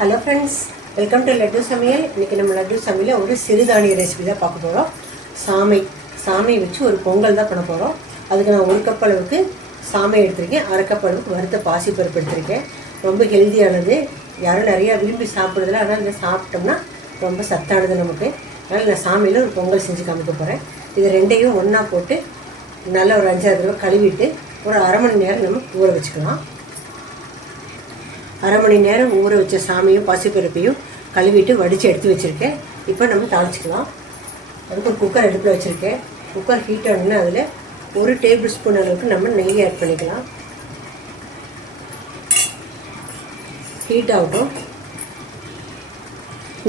Hello friends welcome to laddu சமையல் இன்றைக்கி நம்ம லட்டு சமையலில் ஒரு சிறுதானிய ரெசிபி தான் பார்க்க போகிறோம் சாமை சாமை வச்சு ஒரு பொங்கல் தான் பண்ண போகிறோம் அதுக்கு நான் ஒரு கப் அளவுக்கு சாமை எடுத்திருக்கேன். அரை கப் அளவுக்கு வறுத்த பாசிப்பருப்பு எடுத்திருக்கேன். ரொம்ப ஹெல்த்தியானது. யாரும் நிறையா விரும்பி சாப்பிட்றதில்ல ஆனால் இதை சாப்பிட்டோம்னா ரொம்ப சத்தானது நமக்கு. அதனால் நான் சாமியில் ஒரு பொங்கல் செஞ்சு காமிக்க போகிறேன் இது ரெண்டையும் ஒன்றா போட்டு நல்லா ஒரு அஞ்சாறு தடவை கழுவிட்டு ஒரு அரை மணி நேரம் நம்ம ஊற வச்சுக்கலாம். அரை மணி நேரம் ஊற வச்ச சாமியும் பசுப்பருப்பையும் கழுவிட்டு வடித்து எடுத்து வச்சுருக்கேன். இப்போ நம்ம தாளிச்சிக்கலாம். அதுக்கு ஒரு குக்கர் அடுப்பில் வச்சுருக்கேன். குக்கர் ஹீட் ஆனோன்னா அதில் ஒரு டேபிள் ஸ்பூன் அளவுக்கு நம்ம நெய் ஆட் பண்ணிக்கலாம். ஹீட் ஆகட்டும்.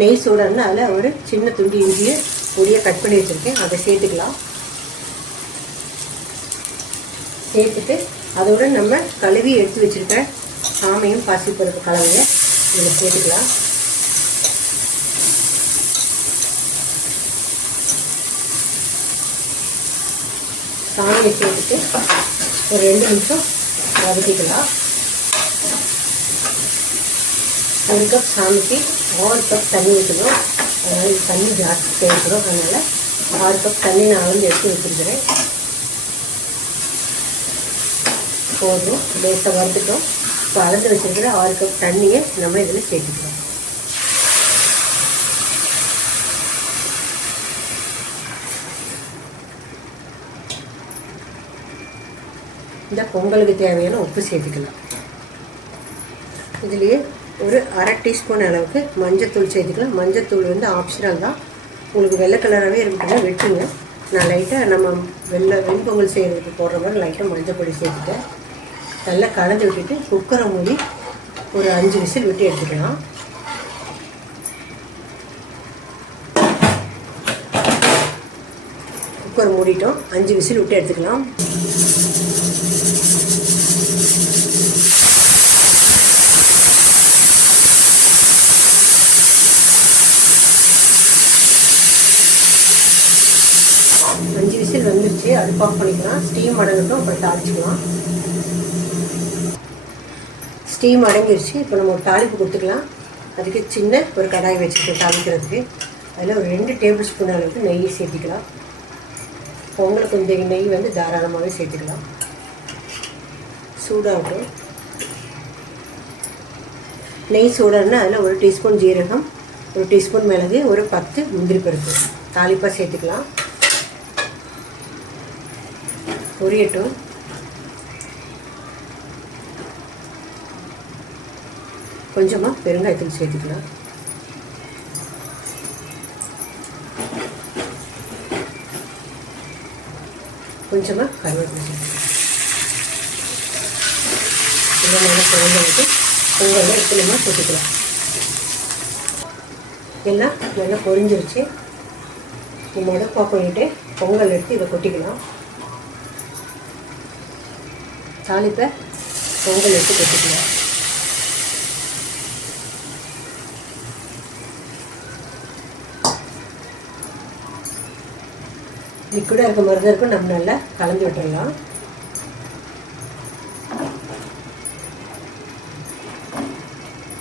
நெய் சூடானா அதில் ஒரு சின்ன துண்டி இஞ்சியை பொடியை கட் பண்ணி வச்சுருக்கேன். அதை சேர்த்துக்கலாம். சேர்த்துட்டு அதோட நம்ம கழுவி எடுத்து வச்சுருக்கேன் சாமையும் பாசிப்பருப்பு கலவையை இதில் சேர்த்துக்கலாம் சாமியை சேர்த்துட்டு ஒரு ரெண்டு நிமிஷம் வதக்கிக்கலாம். ஒரு கப் சாமிக்கு ஆறு கப் தண்ணி ஊற்றணும் அதனால் இது தண்ணி ஜாஸ்தி தேவைப்படும். அதனால் ஆறு கப் தண்ணி நான் வந்து எடுத்து வச்சுருக்கிறேன் போதும். லேசாக வறுத்துட்டோம் இப்போ அளந்து வச்சுருக்கிற ஆறு கப் தண்ணியை நம்ம இதில் சேர்த்துக்கலாம் இந்த பொங்கலுக்கு தேவையான உப்பு சேர்த்துக்கலாம். இதுலேயே ஒரு அரை டீஸ்பூன் அளவுக்கு மஞ்சத்தூள் சேர்த்துக்கலாம். மஞ்சத்தூள் வந்து ஆப்ஷனல் தான். உங்களுக்கு வெள்ளை கலராகவே இருக்கட்டும் வெட்டுங்க. நான் லைட்டாக நம்ம வெள்ளை வெண்பொங்கல் செய்கிறதுக்கு போடுற மாதிரி லைட்டாக மஞ்சள் பொடி சேர்த்துட்டேன். நல்லா கலந்து விட்டுட்டு குக்கரை மூடி ஒரு அஞ்சு விசில் விட்டு எடுத்துக்கலாம். குக்கர் மூடிட்டோம். அஞ்சு விசில் விட்டு எடுத்துக்கலாம் அஞ்சு விசில் வந்துருச்சு அடுப்பு ஆஃப் பண்ணிக்கலாம். ஸ்டீம் அடங்கட்டும் அப்புறம் தாளிச்சிக்கலாம். ஸ்டீம் அடங்கிருச்சு. இப்போ நம்ம ஒரு தாளிப்பு கொடுத்துக்கலாம். அதுக்கு சின்ன ஒரு கடாய் வச்சுருக்கோம் தாளிக்கிறதுக்கு. அதில் ஒரு ரெண்டு டேபிள் ஸ்பூன் அளவுக்கு நெய் சேர்த்திக்கலாம். பொங்கலுக்கு கொஞ்சம் நெய் வந்து தாராளமாகவே சேர்த்துக்கலாம். சூடாகட்டும். நெய் சூடானா அதில் ஒரு டீஸ்பூன் ஜீரகம் ஒரு டீஸ்பூன் மிளகு ஒரு பத்து முந்திரி பருப்பு. தாளிப்பாக சேர்த்துக்கலாம். பொரியட்டும். கொஞ்சமாக பெருங்காயத்தூள் சேர்த்துக்கலாம். கொஞ்சமாக கருவேப்பிலை சேர்த்துக்கலாம். இதெல்லாம் குழந்தை விட்டு பொங்கலில் எத்தனைமா சேர்த்துக்கலாம். எல்லாம் நல்லா பொரிஞ்சிருச்சு. நம்ம அடுப்பா பொங்கல் எடுத்து இதை கொட்டிக்கலாம். தாளிப்பை பொங்கல் எடுத்து கொட்டிக்கலாம். லிக்விடாக இருக்க மாதிரி தான் இருக்கும். நம்ம நல்லா கலந்து விட்டுடலாம்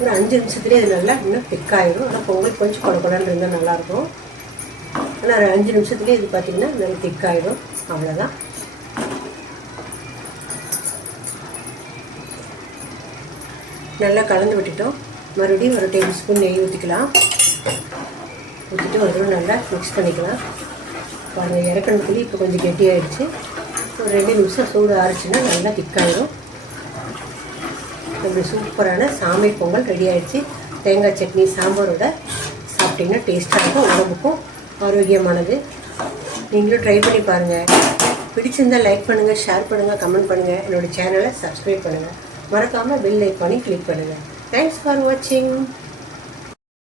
ஒரு அஞ்சு நிமிஷத்துலேயே அது நல்லா இன்னும் திக்காயிடும் ஆனால் பொங்கல் கொஞ்சம் கொட இருந்தால் நல்லாயிருக்கும் ஆனால் அஞ்சு நிமிஷத்துலேயே இது பார்த்திங்கன்னா நல்லா திக் ஆகிடும் அவ்வளோதான் நல்லா கலந்து விட்டுட்டோம். மறுபடியும் ஒரு டேபிள் ஸ்பூன் நெய் ஊற்றிக்கலாம் ஊற்றிட்டு ஒரு தடவை நல்லா மிக்ஸ் பண்ணிக்கலாம். பாருங்கள் இறக்கணத்துலேயே இப்போ கொஞ்சம் கெட்டியாயிடுச்சு. ஒரு ரெண்டு நிமிஷம் சூடு ஆறிச்சுன்னா நல்லா திக்காயிடும் இப்படி சூப்பரான சாமி பொங்கல் ரெடி ஆகிடுச்சு தேங்காய் சட்னி சாம்பாரோட சாப்பிட்டிங்கன்னா டேஸ்ட்டாக இருக்கும் உடம்புக்கும் ஆரோக்கியமானது. நீங்களும் ட்ரை பண்ணி பாருங்கள் பிடிச்சிருந்தால் லைக் பண்ணுங்கள் ஷேர் பண்ணுங்கள் கமெண்ட் பண்ணுங்கள் என்னோடய சேனலை சப்ஸ்கிரைப் பண்ணுங்கள் மறக்காமல் பெல் பண்ணி கிளிக் பண்ணுங்கள் தேங்க்ஸ் ஃபார் வாட்சிங்